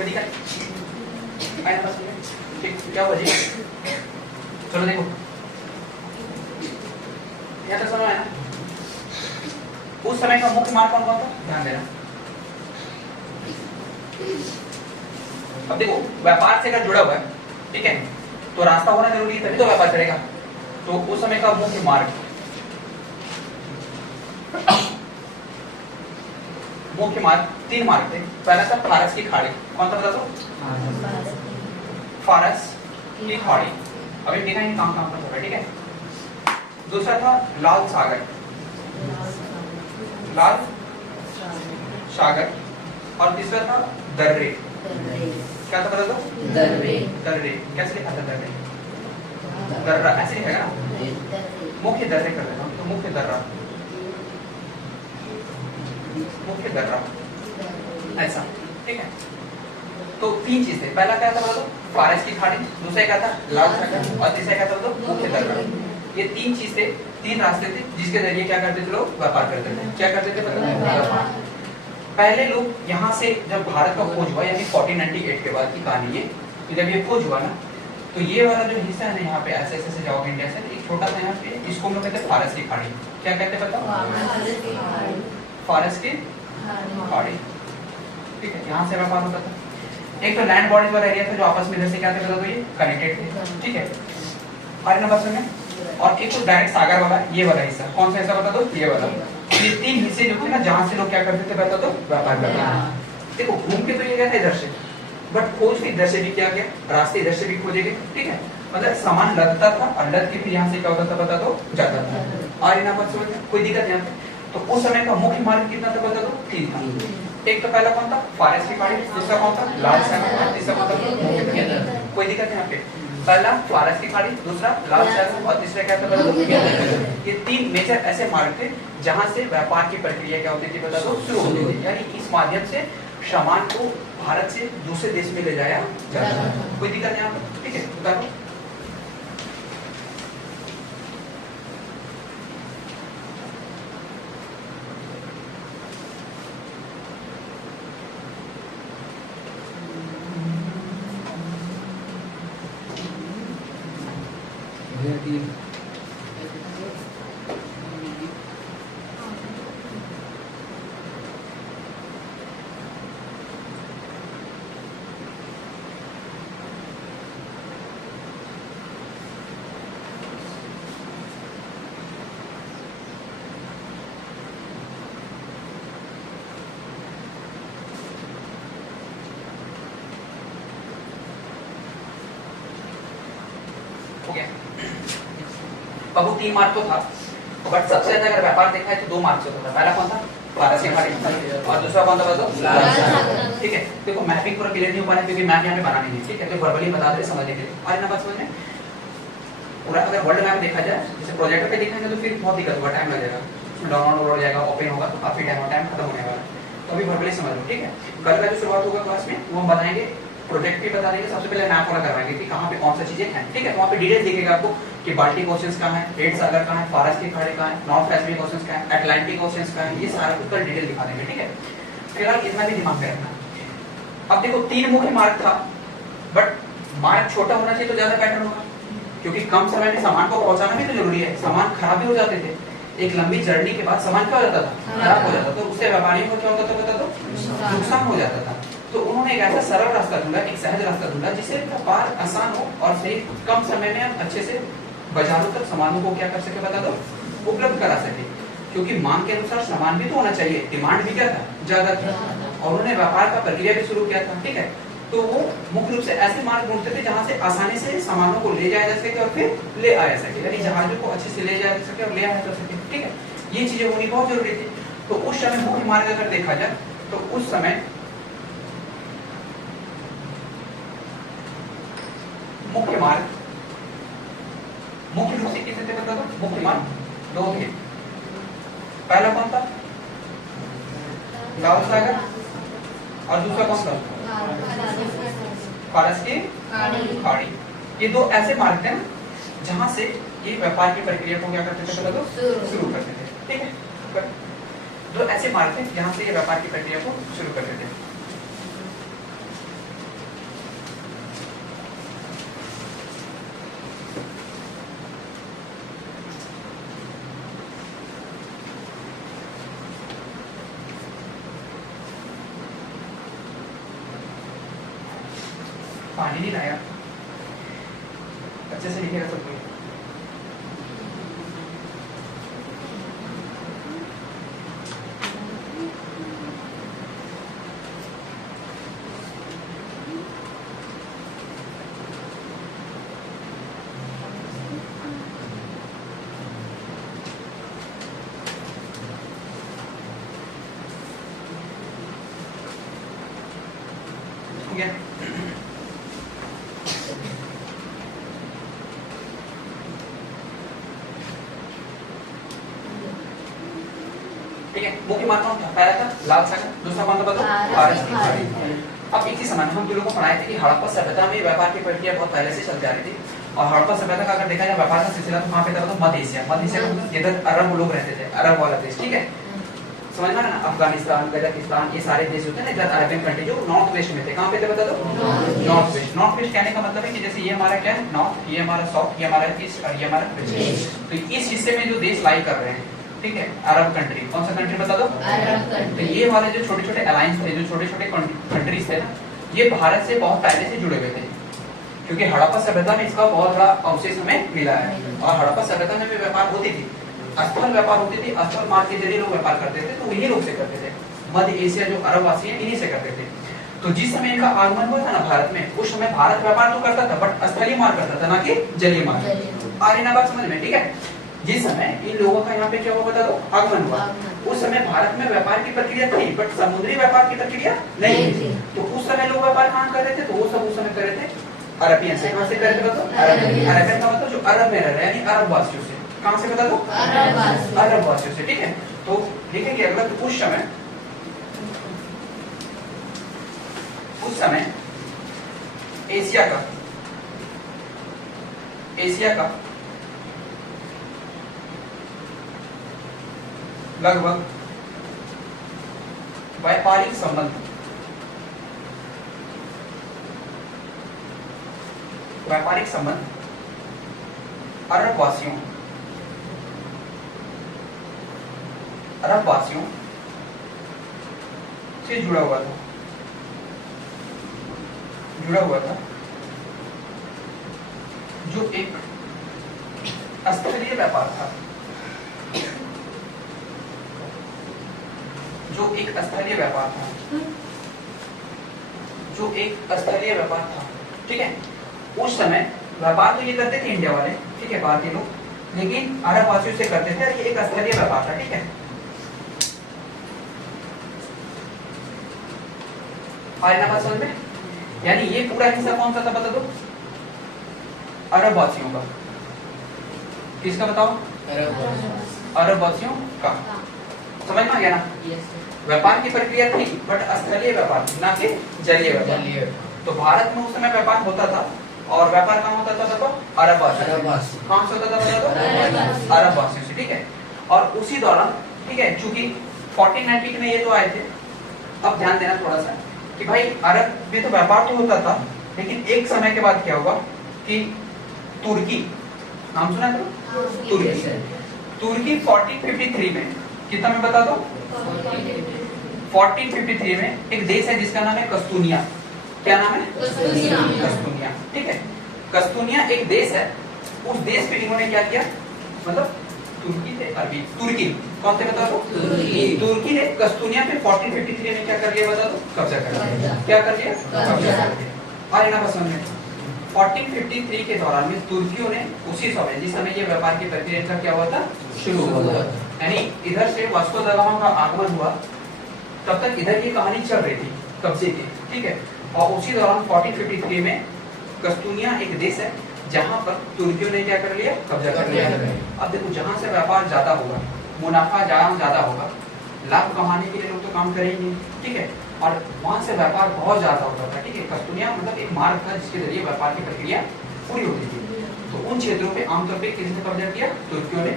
कोई दिक्कत आया बस ठीक क्या हुआ जी? चलो देखो यहाँ तक समझ आया। उस समय का मुख्य मार्ग कौन कौन था, ध्यान देना। अब देखो व्यापार से अगर जुड़ा हुआ है, ठीक है, तो रास्ता होना जरूरी है, तभी तो व्यापार चलेगा। तो उस समय का मुख्य मार्ग, मुख्य मार्ग 3 मार्ग थे। पहला था फारस की खाड़ी, कौन सा बता दो? फारस की खाड़ी, अभी देखा नहीं काम काम पर होगा, ठीक है। दूसरा था लाल सागर, लाल सागर, और तीसरा था दर्रे, क्या था बता दो? दर्रे। दर्रे कैसे लिखा था? दर्रे, दर्रा ऐसे लिखेगा ना, मुख्य दर्रे कर देना, तो मुख्य दर्रा, मुख्य दर्रा ऐसा, ठीक है। तो 3 चीज थे, पहला क्या था बता दो? फारस की खाड़ी, दूसरा क्या था? लाल सागर, और तीसरा क्या था बता दो? मुख्य दर्रा। ये 3 चीज थे, 3 रास्ते थे जिसके जरिए क्या करते थे लोग? व्यापार करते थे। क्या करते थे पता? पहले लोग यहाँ से जब भारत का खोज हुआ, यानी 1498 के बाद की कहानी है, तो जब ये खोज हुआ ना, तो ये वाला जो हिस्सा है ना, यहाँ पे ऐसे ऐसे जाओगे इंडिया से, एक छोटा सा यहाँ पे, इसको हम लोग कहते हैं फारस की खाड़ी। क्या कहते हैं पता? फारस की खाड़ी, ठीक है। यहाँ से व्यापार होता था। एक तो लैंड बॉर्डर वाला एरिया था जो आपस में इधर से क्या थे बता दो? ये कनेक्टेड थे, ठीक है। और नंबर सुनिए, और एक तो डायरेक्ट सागर वाला, ये वाला हिस्सा, कौन सा हिस्सा बता दो? ये वाला। ये 3 हिस्से जो थे ना, जहाँ से लोग क्या करते थे बता दो? व्यापार करते थे। देखो घूम के तो ये गया था इधर से, बट खोज भी इधर से भी किया गया, रास्ते इधर से भी खोजे गए, ठीक है। मतलब सामान लगता था और लद के फिर यहाँ से क्या होता था बता दो? जाता था। और यहाँ पर समझ में कोई दिक्कत यहाँ पे? तो उस समय का मुख्य मार्ग कितना था बता दो? 3 था। एक तो पहला कौन था? फारस की खाड़ी, दूसरा कौन था? लाल सागर, तीसरा कौन था? कोई दिक्कत यहाँ पे? पहला फारस की खाड़ी, दूसरा लाल सागर, और तीसरा क्या था बता दो? ये 3 मेजर ऐसे मार्ग थे जहाँ से व्यापार की प्रक्रिया क्या होती थी बता दो? शुरू होती थी। यानी इस माध्यम से सामान को भारत से दूसरे देश में ले जाया जाता था। कोई दिक्कत यहाँ पर? ठीक है, बताओ। हो गया। अब वो 3 मार्ग तो था, बट सबसे ज्यादा अगर व्यापार देखा है तो 2 मार्ग से होता था। पहला कौन था? फारस की खाड़ी, और दूसरा कौन था बताओ? ठीक है। देखो मैपिंग पूरा क्लियर नहीं हो पा रहा है क्योंकि मैप यहाँ पे बना नहीं है, ठीक है। तो वर्बली बता दे समझने के लिए। और ना बात समझ में पूरा अगर वर्ल्ड मैप देखा जाए, जैसे प्रोजेक्टर पे दिखाएंगे तो फिर बहुत दिक्कत होगा, टाइम लगेगा, उसमें डाउनलोड हो जाएगा, ओपन होगा, तो काफी टाइम खत्म होने वाला है। तो अभी वर्बली समझ लो, ठीक है। कल का जो शुरुआत होगा क्लास में वो हम बताएंगे, प्रोजेक्ट भी बता देंगे, सबसे पहले मैप वाला करवाएंगे कि कहाँ पे कौन सा चीजें हैं, ठीक है। तो वहाँ पे डिटेल्स दिखेगा आपको कि बाल्टिक ओशंस कहाँ है, रेड सागर कहाँ है, फारस की खाड़ी कहाँ है, नॉर्थ पैसिफिक ओशंस कहाँ है, अटलांटिक ओशंस कहाँ है, ये सारा कुछ कल डिटेल दिखा देंगे, ठीक है। फिलहाल इतना भी दिमाग में रखना। अब देखो 3 मुख्य मार्ग था, बट मार्ग छोटा होना चाहिए तो ज्यादा बेटर होगा, क्योंकि कम समय में सामान को पहुंचाना भी तो जरूरी है। सामान खराब भी हो जाते थे, एक लंबी जर्नी के बाद सामान क्या हो जाता था? खराब हो जाता, तो उससे व्यापारियों को क्या होता था बता दो? नुकसान हो जाता था। तो उन्होंने एक ऐसा सरल रास्ता ढूंढा, एक सहज रास्ता ढूंढा जिससे व्यापार आसान हो और सही कम समय में अच्छे से बाजारों तक सामानों को क्या कर सके बता दो? उपलब्ध करा सके, क्योंकि मांग के अनुसार सामान भी तो होना चाहिए, डिमांड भी क्या था? ज्यादा था। और उन्होंने व्यापार का प्रक्रिया भी शुरू किया था, ठीक है। तो वो मुख्य रूप से ऐसे मार्ग ढूंढते थे जहां से आसानी से सामानों को ले जाया जा सके और फिर ले आया सके, यानी जहाजों को अच्छे से ले जाया जा सके और ले आया जा सके, ठीक है। ये चीजें होनी बहुत जरूरी थी। तो उस समय मुख्य मार्ग अगर देखा जाए तो उस समय मुख्य मार्ग मुख्य रूप से कितने थे बता दो? मुख्य मार्ग 2 थे। पहला कौन था? लाल सागर, और दूसरा कौन था? फारस की खाड़ी। ये 2 ऐसे मार्ग थे ना जहां से ये व्यापार की प्रक्रिया को क्या करते थे बता दो? शुरू करते थे, ठीक है। 2 ऐसे मार्ग थे जहां से ये व्यापार की प्रक्रिया को शुरू करते थे। ही नहीं लाया, अच्छे से लिखेगा सब कोई। ठीक है, मुख्य मात्राओं क्या पहला था लाल सागर, दूसरा कौन था बताओ पारस। अब इसी समय हम लोगों को पढ़ाए थे कि हड़प्पा सभ्यता में व्यापार की प्रक्रिया बहुत पहले से चल जा रही थी। और हड़प्पा सभ्यता का अगर देखा जाए व्यापार का सिलसिला तो कहाँ पे था तो मध्य एशिया का मतलब इधर अरब लोग रहते थे, अरब वाला देश। ठीक है, समझ में ना, अफगानिस्तान, कजाकिस्तान, ये सारे देश होते हैं ना इधर अरबियन कंट्री जो नॉर्थ वेस्ट में थे। कहाँ पे थे बता दो, नॉर्थ वेस्ट। नॉर्थ वेस्ट कहने का मतलब है कि जैसे ये हमारा क्या है नॉर्थ, ये हमारा साउथ, ये हमारा ईस्ट और ये हमारा वेस्ट। तो इस हिस्से में जो देश लाई कर रहे हैं, ठीक है, अरब कंट्री, कौन सा कंट्री बता दो, अरब कंट्री। तो ये वाले जो छोटे छोटे अलायंस थे, जो छोटे छोटे कंट्रीज थे ना, ये भारत से बहुत पहले से जुड़े हुए थे, क्योंकि हड़प्पा सभ्यता में इसका बहुत बड़ा अवशेष हमें मिला है। और हड़प्पा सभ्यता में भी व्यापार होती थी, स्थल व्यापार होती थी, स्थल मार्ग के जरिए लोग व्यापार करते थे, तो वही लोग से करते थे। मध्य एशिया जो अरब वासी है इन्हीं से करते थे। तो जिस समय इनका आगमन हुआ था ना भारत में, उस समय भारत व्यापार तो करता था बट स्थलीय मार्ग करता था, ना कि जलीय मार्ग। आ रही ना बात समझ में, ठीक है। जिस समय इन लोगों का यहाँ पे क्या हुआ बता दो, आगमन हुआ, उस समय भारत में व्यापार की प्रक्रिया थी बट समुद्री व्यापार की प्रक्रिया नहीं थी। तो उस समय लोग व्यापार कहाँ कर रहे थे, तो वो सब उस समय कर रहे थे अरबियन से। कहाँ से कर रहे थे बताओ, अरबियन का मतलब जो अरब में रह रहे हैं, यानी अरब वासियों से। कहाँ से बता दो, अरब वासियों से। ठीक है, तो देखेंगे अगला, तो उस समय एशिया का लगभग व्यापारिक संबंध अरब वासियों से जुड़ा हुआ था, जो एक स्थलीय व्यापार था, ठीक है। उस समय व्यापार तो ये करते थे इंडिया वाले, ठीक है, भारतीय लोग, लेकिन अरब वासियों से करते थे। ये एक स्थलीय व्यापार था, ठीक है। बात समझ में, यानी ये पूरा हिस्सा कौन सा था बता दो, अरब वासियों का। किसका बताओ, अरब वासियों का। समझ में आ गया ना। व्यापार की प्रक्रिया थी बट स्थलीय व्यापार, ना कि जलीय व्यापार। तो भारत में उस समय व्यापार होता था, और व्यापार कहाँ होता था देखो, अरब वासियों। कहाँ से होता था बता दो, अरब वासियों से। ठीक है, और उसी दौरान, ठीक है, चूंकि 1492 में ये तो आए थे। अब ध्यान देना थोड़ा सा कि भाई अरब में तो व्यापार तो होता था, लेकिन एक समय के बाद क्या हुआ कि तुर्की, नाम सुना है तुर्की 1453 में, कितना में बता दो, 1453 में एक देश है जिसका नाम है कस्तूनिया। क्या नाम है, कस्तूनिया। ठीक है, कस्तूनिया एक देश है। उस देश पे इन्होंने क्या किया, मतलब तुर्की थे, अरबी तुर्की, कौन थे बता दो, तुर्की ने कस्तूनिया पे 1453 में क्या कर लिया बता दो, कब्जा कर लिया। क्या कर लिया, कब्जा कर लिया। और ना पसंद है 1453 के दौरान में तुर्कियों ने उसी समय, जिस समय ये व्यापार की प्रक्रिया का क्या हुआ था, शुरू हुआ, यानी इधर से वास्को द गामा का आगमन हुआ, तब तक इधर ये कहानी चल रही थी कब्जे की। ठीक है, और उसी दौरान 1453 में कस्तूनिया एक देश है जहां पर तुर्कियों ने क्या कर लिया, कब्जा कर लिया। अब देखो, जहां से व्यापार ज्यादा होगा, मुनाफा ज्यादा होगा, लाभ कमाने के लिए लोग तो काम करेंगे। ठीक है, और वहां से व्यापार बहुत ज्यादा होता था। ठीक है, कस्तूनिया मतलब एक मार्ग था जिसके जरिए व्यापार की प्रक्रिया पूरी होती थी। तो उन क्षेत्रों पे आमतौर पे किसने कब्जा किया, तुर्कियों ने,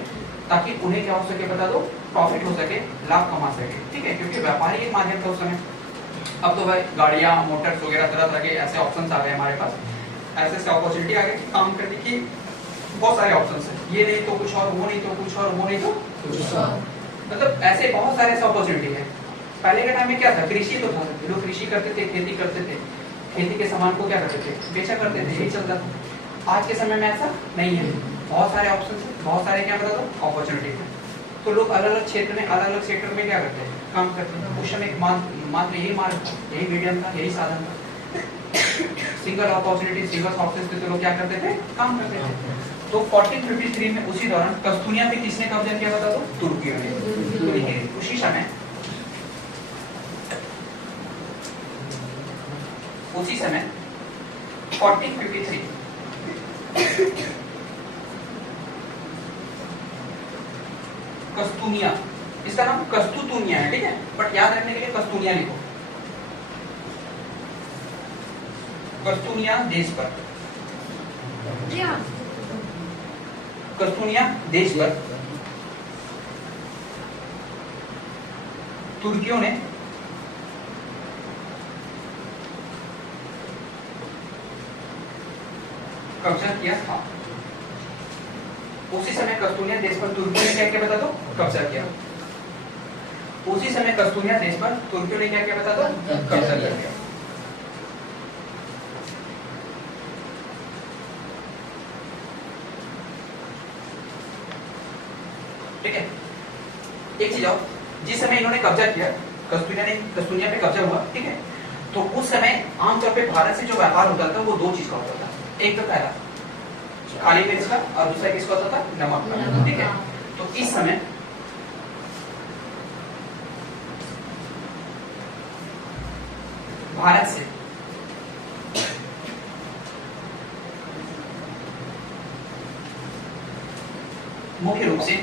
ताकि उन्हें क्या हो सके बता दो, प्रॉफिट हो सके, लाभ कमा सके। ठीक है, क्योंकि व्यापार ही एक माध्यम था उस समय। अब तो भाई गाड़ियां, मोटर्स वगैरह तरह तरह के ऐसे ऑप्शंस आ गए हमारे पास, ऐसे अपॉर्चुनिटी आ गई कि काम करने की बहुत सारे ऑप्शंस है। ये नहीं तो कुछ और, वो नहीं तो कुछ और, वो नहीं तो कुछ और, मतलब ऐसे बहुत सारे ऐसे अपॉर्चुनिटी है। पहले के टाइम में क्या था, कृषि तो था, लोग कृषि करते थे, खेती करते थे। खेती के सामान को क्या करते थे, बेचा करते थे, यही चलता था। आज के समय में ऐसा नहीं है, बहुत सारे ऑप्शन है, बहुत सारे क्या बता दो अपॉर्चुनिटी है। तो लोग अलग अलग क्षेत्र में, अलग अलग सेक्टर में क्या करते हैं, काम करते हैं। उस समय मात्र यही मार्ग था, यही मीडियम था, यही साधन था। सिंगल अपॉर्चुनिटी, सिंगल ऑप्शन से तो लोग क्या करते थे, काम करते थे। तो 1453 में उसी दौरान कस्तूनिया पे किसने कब्जा किया बता दो, तुर्कियों ने। उसी समय 1453 कस्तूनिया, इसका नाम कस्तुतुनिया है, ठीक है, बट याद रखने के लिए कस्तूनिया लिखो। कस्तूनिया देश पर, कस्तूनिया देश पर तुर्कियों ने कब्जा किया था। उसी समय कस्तूनिया देश पर तुर्कियों ने क्या किया बता दो, कब्जा किया। उसी समय कस्तूनिया देश पर तुर्कियों ने क्या किया बता दो, कब्जा कर लिया। ठीक है, एक चीज और, जिस समय इन्होंने कब्जा किया, कस्तूनिया पे कब्जा हुआ, ठीक है, तो उस समय आमतौर पे भारत से जो व्यापार होता था वो दो चीज का होता था। एक तो पहला काली मिर्च का और दूसरा किसका होता था, नमक का, ठीक है। तो इस समय भारत से मुख्य रूप से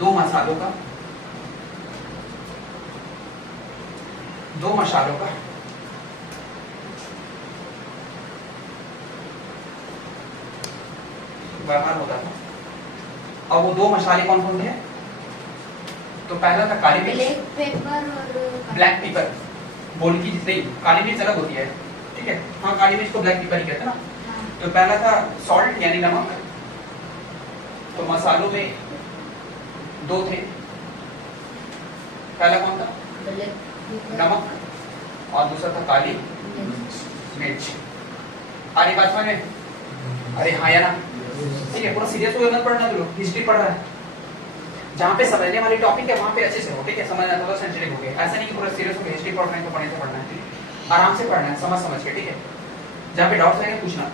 दो मसालों का व्यवहार होता था। और वो दो मसाले कौन कौन थे, तो पहला था काली मिर्च, ब्लैक पेपर, बोल की नहीं, काली मिर्च अलग होती है, ठीक है, हाँ काली मिर्च को ब्लैक पेपर ही कहते हैं ना। तो पहला था सॉल्ट यानी नमक, तो मसालों में दो थे, पहला कौन था, नमक, और दूसरा था काली मिर्च। अरे बात समझ में, अरे हाँ या ना, ठीक है, पूरा सीरियस होकर मत पढ़ना, तुम हिस्ट्री पढ़ रहा है, जहाँ पे समझने वाली टॉपिक है वहाँ पे अच्छे से हो, ठीक है, समझना थोड़ा सेंसिटिव हो गया, ऐसा नहीं कि पूरा सीरियस होकर हिस्ट्री पढ़ रहे हैं तो पढ़ने से पढ़ना है, आराम से पढ़ना है, समझ के, ठीक है, जहाँ पे डाउट्स आएंगे पूछना।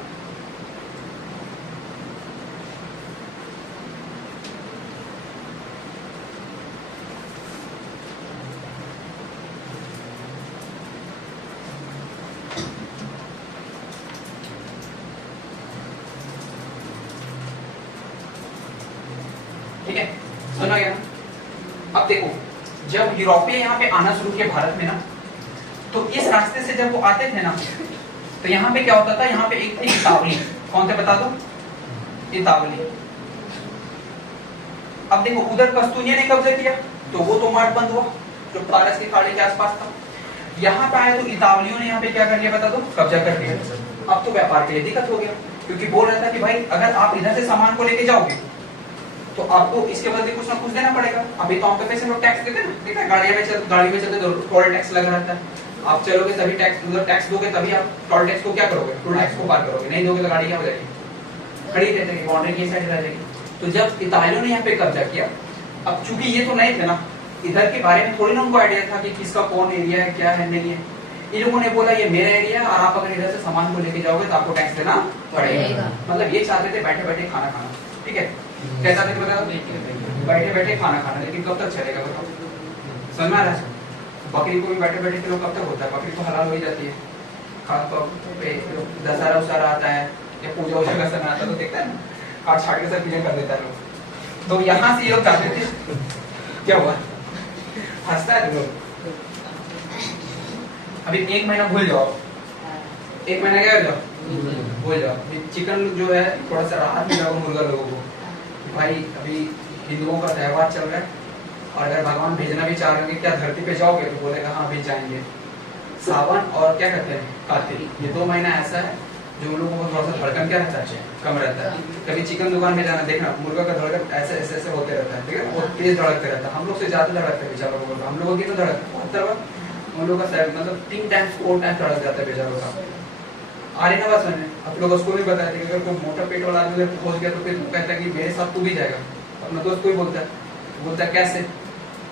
ठीक है, सुना गया ना। अब देखो, जब यूरोपीय यहाँ पे आना शुरू किए भारत में ना, तो इस रास्ते से जब वो आते थे ना, तो यहाँ पे क्या होता था, यहाँ पे एक थी इतावली, कौन थे बता दो, इतावली। अब देखो उधर कस्तूनिया ने कब्जा किया, तो वो तो मार्ग बंद हुआ जो फारस के खाड़ी के आसपास था। यहाँ पे आए तो इतावलियों ने यहाँ पे क्या कर लिया बता दो, कब्जा कर लिया। अब तो व्यापार के लिए दिक्कत हो गया, क्योंकि बोल रहा था कि भाई अगर आप इधर से सामान को लेके जाओगे तो आपको इसके बदले कुछ ना कुछ देना पड़ेगा। अभी तो आपके पैसे लोग टैक्स देते हैं ना, ठीक है, गाड़ी में चलते तो टोल टैक्स लगा रहता है, आप चलोगे तभी टैक्स, उधर टैक्स दोगे तभी आप टोल टैक्स को क्या करोगे, टोल टैक्स को पार करोगे, नहीं दोगे तो गाड़ी क्या हो जाएगी, खड़ी रह जाएगी, बाउंड्री की साइड रह जाएगी। तो जब इतालियों ने यहाँ पे कब्जा किया, अब चूंकि ये तो नहीं थे ना, इधर के बारे में थोड़ी ना उनको आइडिया था कि किसका कौन एरिया है, क्या है, नहीं है। इन लोगों ने बोला ये मेरा एरिया, और आप अगर इधर से सामान को लेके जाओगे तो आपको टैक्स देना पड़ेगा। मतलब ये चाहते थे बैठे बैठे खाना खाना, ठीक है, कैसा थे बताओ, बैठे बैठे खाना खाना, लेकिन कब तक चलेगा बताओ, समझ में आ रहा है। बकरी को भी बैठे बैठे किलो कब तक होता है, बकरी तो हलाल हो ही जाती है, खासतौर पे दशहरा उशहरा आता है या पूजा वूजा का समय आता है तो देखता है ना, काट छाट के सब क्लियर कर देता है लोग। तो यहाँ से ये लोग जाते थे, क्या हुआ, हंसता है लोग। अभी एक महीना भूल जाओ, एक महीना क्या कर जाओ, भूल जाओ। चिकन जो है थोड़ा सा राहत मिला मुर्गा लोगों को, भाई अभी हिंदुओं का त्योहार चल रहा है, और अगर भगवान भेजना भी चाह रहे हैं क्या धरती पे जाओगे, तो बोलेगा हाँ भेज जाएंगे। सावन और क्या कहते हैं कार्तिक, ये 2 महीना ऐसा है जो उन लोगों को थोड़ा सा धड़कन क्या रहता है, कम रहता है। कभी चिकन दुकान में जाना, देखना मुर्गा का धड़कन ऐसे ऐसे ऐसे होते रहता है, ठीक है, वो तेज धड़कते रहता है, हम लोग से ज्यादा धड़कते हैं बेचारा, हम लोगों की तो धड़क 72 उन लोगों का मतलब 3 टाइम्स 4 टाइम्स चढ़ जाता है बेचारों का। आ रही ना बात समझ में? आप लोग उसको भी बताया था कि अगर कोई मोटा पेट वाला आदमी अगर पहुंच गया तो फिर कहता है कि मेरे साथ तू भी जाएगा। अपना दोस्त कोई बोलता है कैसे?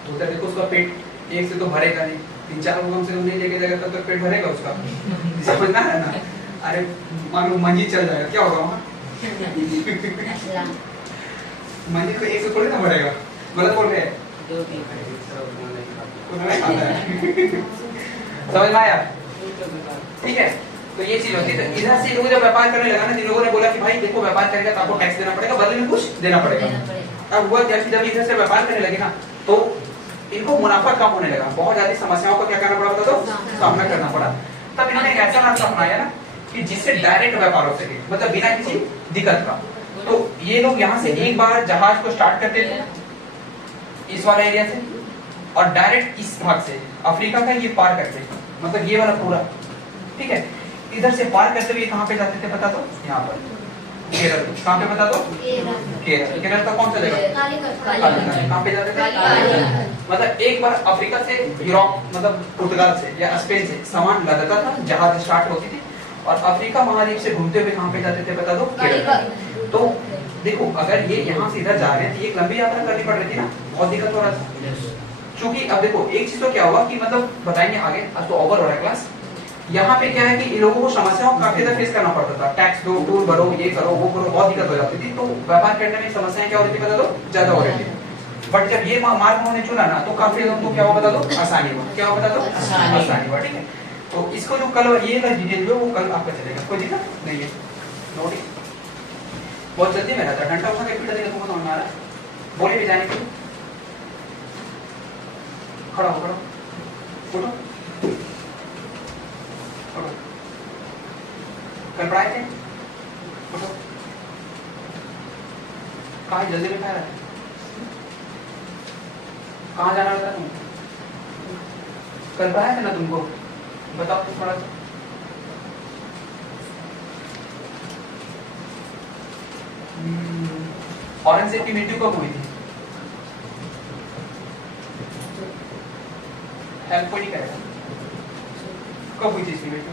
बोलता है देखो उसका पेट एक से तो भरेगा नहीं, 3-4 को कम से कम नहीं लेके जाएगा तब तक पेट भरेगा उसका। समझना है ना? अरे मान लो मंजी चल जाएगा, क्या होगा वहाँ? मंजी को एक से थोड़ी ना भरेगा, गलत बोल रहे हैं। समझ में आया? ठीक है, तो ये चीज होती है। तो इधर से लोग जब व्यापार करने लगा ना, जिन लोगों ने बोला कि भाई देखो व्यापार करेगा तो आपको टैक्स देना पड़ेगा, बदले में कुछ देना पड़ेगा। अब हुआ क्या, जब इधर से व्यापार करने लगे ना तो इनको मुनाफा कम होने लगा, बहुत ज्यादा समस्याओं का क्या करना पड़ा था, तो सामना करना पड़ा। तब इन्होंने एक ऐसा रास्ता अपनाया ना कि जिससे डायरेक्ट व्यापार हो सके, मतलब बिना किसी दिक्कत का। तो ये लोग यहाँ से एक बार जहाज को स्टार्ट करते थे इस वाला एरिया से, और डायरेक्ट इस भाग से अफ्रीका का ये पार करते, मतलब ये वाला पूरा, ठीक है। इधर से पार करते हुए कहाँ पे जाते थे बता दो? यहाँ पर केरल। कहाँ पे बता दो? केरल। केरल का कौन सा जगह? कहाँ पे जाते थे? मतलब एक बार अफ्रीका से यूरोप, मतलब पुर्तगाल से या स्पेन से सामान लाता था, जहाज स्टार्ट होती थी, और अफ्रीका महाद्वीप से घूमते हुए कहाँ पे जाते थे बता दो? केरल। तो देखो अगर ये यहाँ से इधर जा रहे हैं तो एक लंबी यात्रा करनी पड़ रही थी ना, बहुत दिक्कत हो रहा था। क्योंकि अब देखो एक चीज तो क्या हुआ कि मतलब बताएंगे आगे, आज तो ओवर हो रहा है क्लास। यहाँ पे क्या है कि इन लोगों को समस्याओं का काफी फेस करना पड़ता था, टैक्स दो, टूल भरो, ये करो, वो करो, बहुत दिक्कत हो जाती थी। तो व्यापार करने में समस्याएं क्या हो रही थी बता दो? ज्यादा हो रही थी। बट जब ये मार्ग उन्होंने चुना ना तो काफी लोगों को क्या हुआ बता दो? आसानी हुआ। क्या हुआ बता दो? आसानी हुआ, ठीक है। तो इसको जो कल ये डिटेल जो वो कल आपका चलेगा, कोई दिक्कत नहीं है। नोटिस बहुत जल्दी में रहता है, घंटा उठा के पीटा देगा, तुमको समझ में आ रहा है? बोले भी जाने के लिए खड़ा हो, खड़ा उठो, कल पढ़ाए थे, उठो। कहाँ जल्दी में खा रहा है? कहाँ जाना था तुम? कल पढ़ाए थे ना तुमको, बताओ तो थोड़ा सा। औरंगजेब की मृत्यु कब हुई थी? हेल्प कोई नहीं करेगा, कब हुई थी इसकी मृत्यु?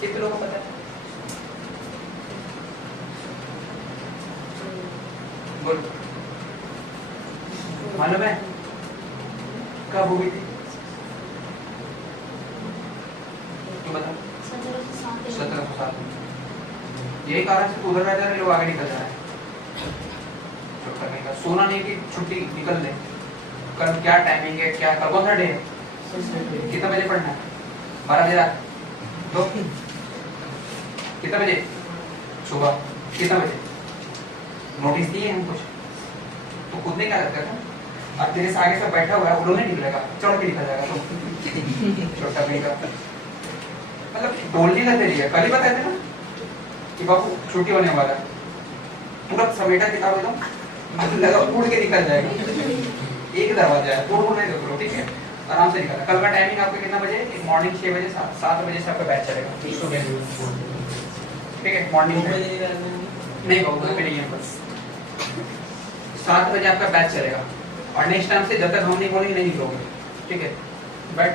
कितने लोगों को पता है? बोलो, मालूम है कब हुई थी? तो बता। 1707 में। यही कारण से उधर रह जा रहे लोग आगे निकल जा रहे हैं। सोना नहीं की छुट्टी निकल ले, कल क्या टाइमिंग है, क्या कल कौन सा डे है, कितना बजे पढ़ना है? 12 बजे रात, तो कितना बजे सुबह, कितना बजे? नोटिस दिए हम कुछ तो खुद ने क्या करता था, अब तेरे से आगे से बैठा हुआ है वो नहीं निकलेगा, चढ़ के निकल जाएगा। तो छोटा भाई का मतलब बोलने का तरीका, कल ही बताए थे ना कि बाबू छुट्टी होने वाला है, पूरा समेटा किताब एकदम लगा उड़ के निकल जाएगा। एक दरवाजा है, तोड़ नहीं देखो, ठीक है, आराम से निकलना। कल का टाइमिंग आपका कितना बजे? मॉर्निंग 6 बजे, 7 बजे से आपका बैच चलेगा, ठीक है। मॉर्निंग नहीं बाबू पे नहीं है, बस 7 बजे आपका बैच चलेगा, और नेक्स्ट टाइम से जब तक हम नहीं बोलेंगे नहीं निकलोगे, ठीक है। बट